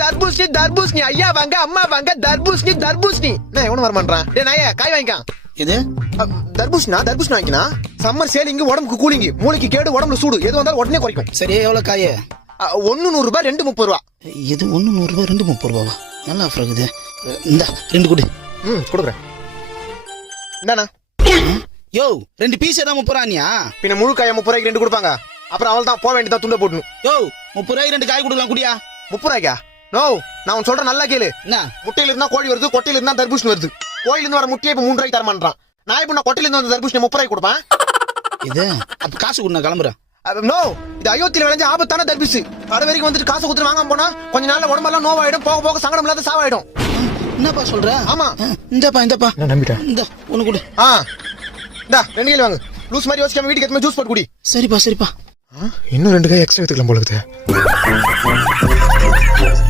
தர்பூசணி தர்பூசணி ஐயா வாங்க அம்மா வாங்க தர்பூசணி தர்பூசணி நான் எவனும் வர மாட்டான். டேய் நாயே காய் வாங்கிக்கான். இது தர்பூசணி வாங்கினா சம்மர் சேலிங் உடம்புக்கு கூலிங் மூளைக்கு கேடு உடம்புல சூடு எது வந்தாலும் உடனே குறைக்கும். சரி எவ்வளவு காய? 1 100 ரூபாய் 2 30 ரூபா. இது 1 100 ரூபாய் 2 30 ரூபாவா? நல்லா ஆஃபர் இருக்குது. இந்த 2 கொடு. கொடுக்குறேன். என்னண்ணா யோ 2 பீஸ் தான் 30 ரூபாயா? பின்ன முழு காய 30 ரூபாய்க்கு 2 கொடுப்பாங்க. அப்புறம் அவள் தான் போக வேண்டியதா துண்ட போடணும். யோ 30 ரூபாய்க்கு 2 காய் கொடுக்கலாம் குடியா? 30 ரூபாய்க்கா? நோ நான் உன் சொல்ற நல்லா கேளு. என்ன முட்டையில இருந்தா கோழி வருது, கொட்டையில இருந்தா தர்பூசணி வருது. கோயில இருந்து வர முட்டையை இப்ப 3 ரூபாய்க்கு தர மாட்டான். நான் இப்ப கொட்டையில இருந்து வந்த தர்பூசணி 30 ரூபாய்க்கு கொடுப்பேன். இது அப்ப காசு கொடு, நான் கிளம்புறேன். நோ இது அயோத்தியில விளைஞ்ச ஆபத்தான தர்பூசணி. வர வரைக்கும் வந்துட்டு காசு கொடுத்து வாங்காம போனா கொஞ்ச நாள்ல உடம்பெல்லாம் நோவாயிடும், போக போக சங்கடம் இல்லாத சாவாயிடும். என்னப்பா சொல்ற? ஆமா இந்தப்பா நான் நம்பிட்டேன். இந்த ஒண்ணு கொடு. இந்தா 2 கிலோ வாங்கு. லூஸ் மாதிரி யோசிக்காம வீட்டுக்கு எடுத்து ஜூஸ் போட்டு குடி. சரிப்பா இன்னும் 2 காய் எக்ஸ்ட்ரா எடுத்துக்கலாம் போல இருக்குது.